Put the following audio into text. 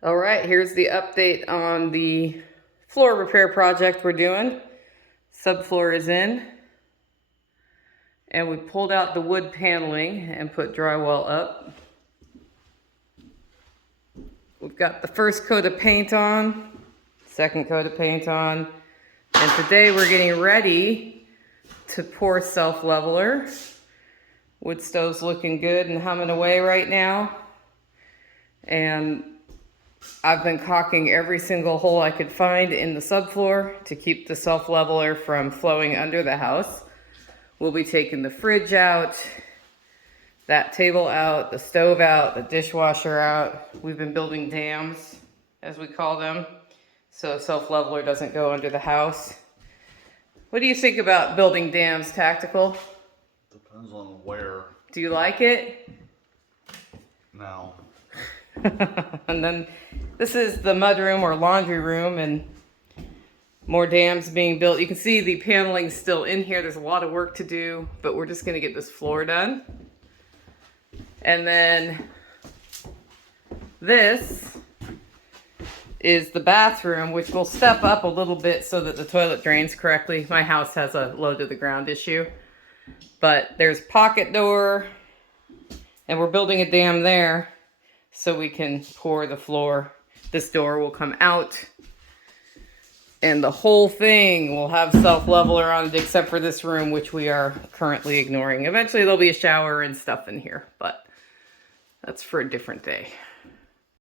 All right, here's the update on the floor repair project we're doing. Subfloor is in, and we pulled out the wood paneling and put drywall up. We've got the first coat of paint on, second coat of paint on, and today we're getting ready to pour self-leveler. Wood stove's looking good and humming away right now. And I've been caulking every single hole I could find in the subfloor to keep the self-leveler from flowing under the house. We'll be taking the fridge out, that table out, the stove out, the dishwasher out. We've been building dams, as we call them, so self-leveler doesn't go under the house. What do you think about building dams, Tactical? Depends on where. Do you like it? No. And then this is the mudroom or laundry room, and more dams being built. You can see the paneling still in here. There's a lot of work to do, but we're just gonna get this floor done. And then this is the bathroom, which will step up a little bit so that the toilet drains correctly. My house has a low to the ground issue, but there's pocket door, and we're building a dam there so we can pour the floor. This door will come out, and the whole thing will have self-leveler on it except for this room, which we are currently ignoring. Eventually there'll be a shower and stuff in here, but that's for a different day.